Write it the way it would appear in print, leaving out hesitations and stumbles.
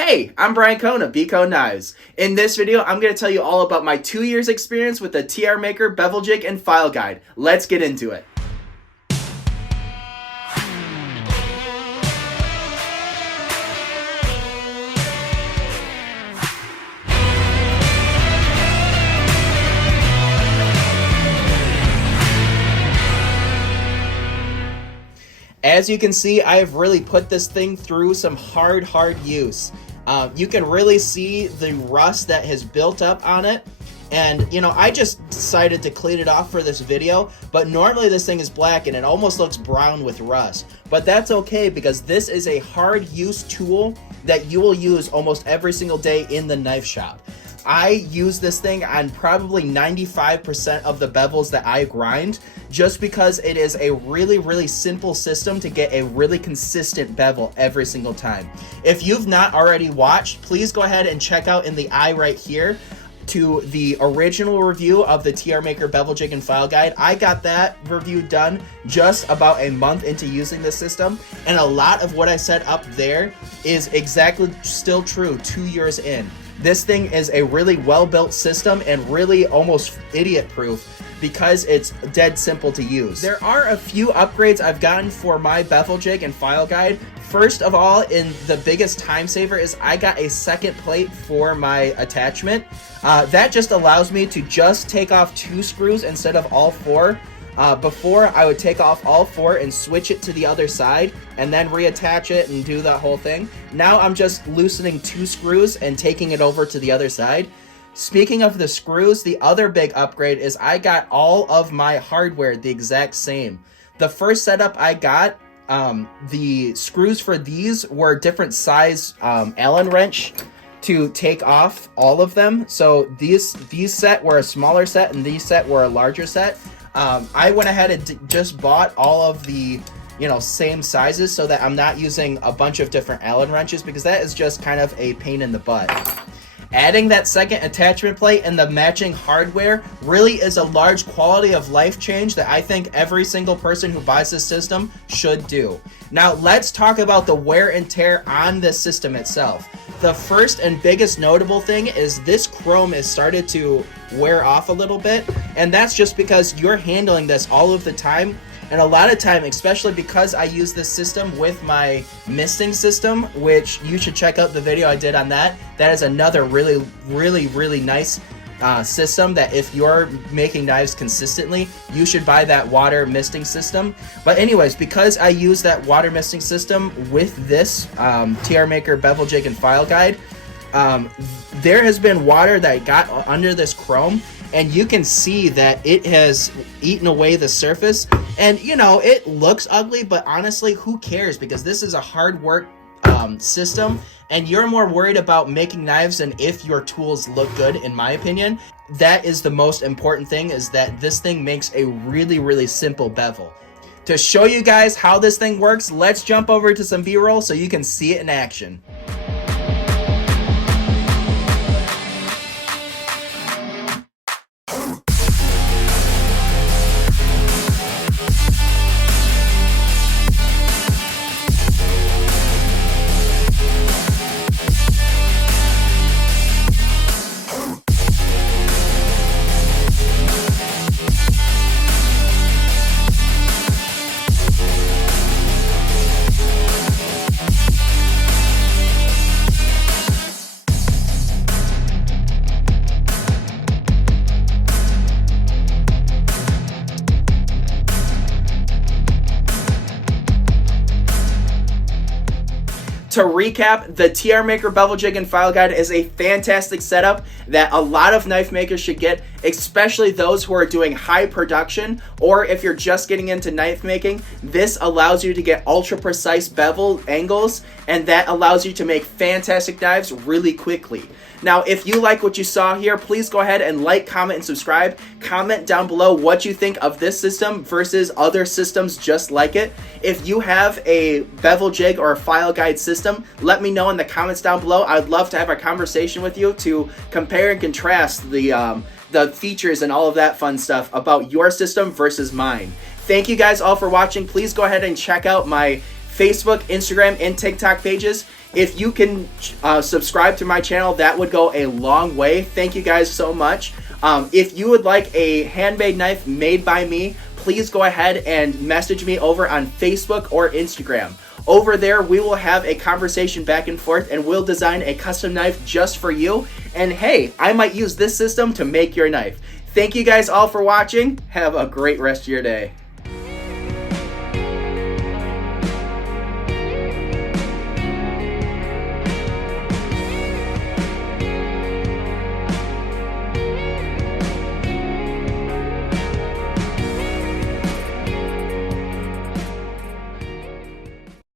Hey, I'm Brian Cohn of BCone Knives. In this video, I'm going to tell you all about my 2 years experience with the TRMaker Bevel Jig and File Guide. Let's get into it. As you can see, I have really put this thing through some hard use. You can really see the rust that has built up on it. And, you know, I just decided to clean it off for this video, but normally this thing is black and it almost looks brown with rust. But that's okay because this is a hard use tool that you will use almost every single day in the knife shop. I use this thing on probably 95% of the bevels that I grind just because it is a really simple system to get a really consistent bevel every single time. If you've not already watched, please go ahead and check out in the eye right here to the original review of the TRMaker Bevel Jig and File Guide. I got that review done just about a month into using the system, and a lot of what I said up there is exactly still true 2 years in. This thing is a really well-built system and really almost idiot-proof because it's dead simple to use. There are a few upgrades I've gotten for my Bevel Jig and File Guide. First of all, and the biggest time saver, is I got a second plate for my attachment. That just allows me to just take off 2 screws instead of all 4. Before, I would take off all 4 and switch it to the other side and then reattach it and do that whole thing. Now I'm just loosening 2 screws and taking it over to the other side. Speaking of the screws, the other big upgrade is I got all of my hardware the exact same. The first setup I got, the screws for these were different size Allen wrench to take off all of them. So these set were a smaller set and these set were a larger set. I went ahead and just bought all of the, same sizes so that I'm not using a bunch of different Allen wrenches because that is just kind of a pain in the butt. Adding that second attachment plate and the matching hardware really is a large quality of life change that I think every single person who buys this system should do. Now let's talk about the wear and tear on this system itself. The first and biggest notable thing is this chrome has started to wear off a little bit, and that's just because you're handling this all of the time. And a lot of time, especially because I use this system with my misting system, which you should check out the video I did on that. That is another really nice system that if you're making knives consistently, you should buy that water misting system. But anyways, because I use that water misting system with this TRMaker Bevel Jig and File Guide, there has been water that got under this chrome, and you can see that it has eaten away the surface. And it looks ugly, but honestly, who cares? Because this is a hard work system, and you're more worried about making knives than if your tools look good, in my opinion. That is the most important thing, is that this thing makes a really simple bevel. To show you guys how this thing works, let's jump over to some B-roll so you can see it in action. To recap, the TRMaker Bevel Jig and File Guide is a fantastic setup that a lot of knife makers should get, especially those who are doing high production, or if you're just getting into knife making. This allows you to get ultra precise bevel angles, and that allows you to make fantastic knives really quickly. Now, if you like what you saw here, please go ahead and like, comment, and subscribe. Comment down below what you think of this system versus other systems just like it. If you have a Bevel Jig or a File Guide system, let me know in the comments down below. I'd love to have a conversation with you to compare and contrast the features and all of that fun stuff about your system versus mine. Thank you guys all for watching. Please go ahead and check out my Facebook, Instagram, and TikTok pages. If you can subscribe to my channel, that would go a long way. Thank you guys so much. If you would like a handmade knife made by me, please go ahead and message me over on Facebook or Instagram. Over there, we will have a conversation back and forth, and we'll design a custom knife just for you. And hey, I might use this system to make your knife. Thank you guys all for watching. Have a great rest of your day.